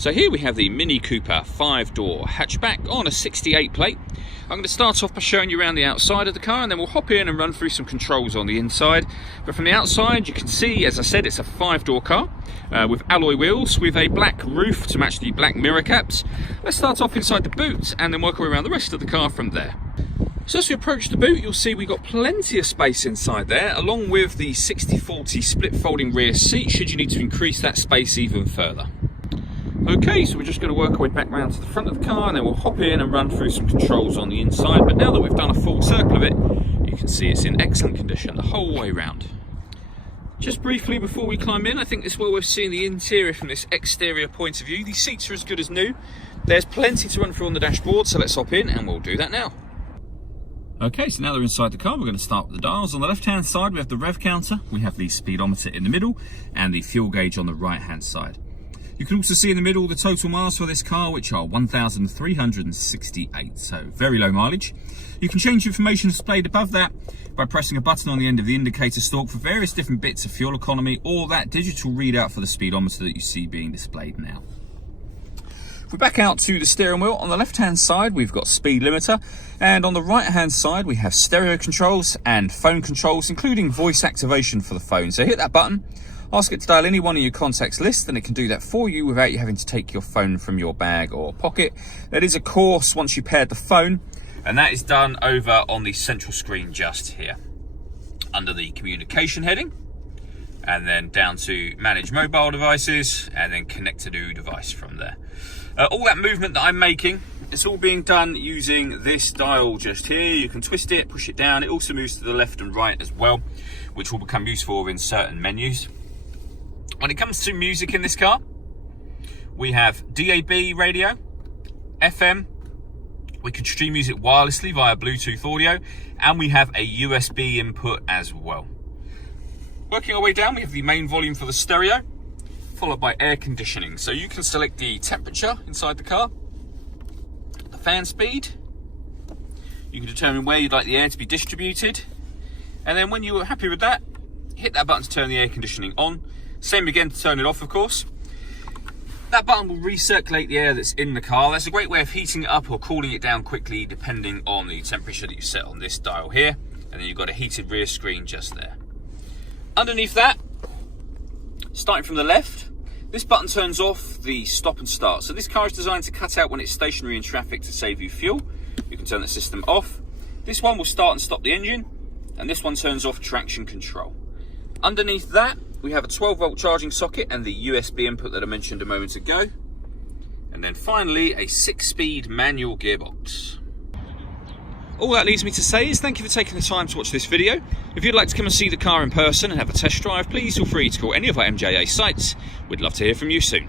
So here we have the Mini Cooper 5-door hatchback on a 68 plate. I'm going to start off by showing you around the outside of the car, and then we'll hop in and run through some controls on the inside. But from the outside you can see, as I said, it's a 5-door car with alloy wheels with a black roof to match the black mirror caps. Let's start off inside the boot and then work our way around the rest of the car from there. So as we approach the boot, you'll see we've got plenty of space inside there, along with the 60/40 split folding rear seat should you need to increase that space even further. Okay, so we're just going to work our way back round to the front of the car, and then we'll hop in and run through some controls on the inside. But now that we've done a full circle of it, you can see it's in excellent condition the whole way round. Just briefly before we climb in, I think this is where we're seeing the interior from this exterior point of view. These seats are as good as new. There's plenty to run through on the dashboard, so let's hop in and we'll do that now. Okay, so now they're inside the car, we're going to start with the dials. On the left-hand side, we have the rev counter, we have the speedometer in the middle, and the fuel gauge on the right-hand side. You can also see in the middle the total miles for this car, which are 1,368, so very low mileage. You can change information displayed above that by pressing a button on the end of the indicator stalk for various different bits of fuel economy, or that digital readout for the speedometer that you see being displayed now. If we back out to the steering wheel, on the left-hand side we've got speed limiter, and on the right-hand side we have stereo controls and phone controls, including voice activation for the phone. So hit that button, ask it to dial any one of your contacts list, and it can do that for you without you having to take your phone from your bag or pocket. That is, of course, once you paired the phone, and that is done over on the central screen just here under the communication heading, and then down to manage mobile devices, and then connect to new device from there. All that movement that I'm making, it's all being done using this dial just here. You can twist it, push it down. It also moves to the left and right as well, which will become useful in certain menus. When it comes to music in this car, we have DAB radio, FM, we can stream music wirelessly via Bluetooth audio, and we have a USB input as well. Working our way down, we have the main volume for the stereo, followed by air conditioning. So you can select the temperature inside the car, the fan speed, you can determine where you'd like the air to be distributed, and then when you're happy with that, hit that button to turn the air conditioning on. Same again to turn it off, of course. That button will recirculate the air that's in the car. That's a great way of heating it up or cooling it down quickly depending on the temperature that you set on this dial here. And then you've got a heated rear screen just there. Underneath that, starting from the left, this button turns off the stop and start. So this car is designed to cut out when it's stationary in traffic to save you fuel. You can turn the system off. This one will start and stop the engine, and this one turns off traction control. Underneath that, we have a 12-volt charging socket and the USB input that I mentioned a moment ago. And then finally, a 6-speed manual gearbox. All that leaves me to say is thank you for taking the time to watch this video. If you'd like to come and see the car in person and have a test drive, please feel free to call any of our MJA sites. We'd love to hear from you soon.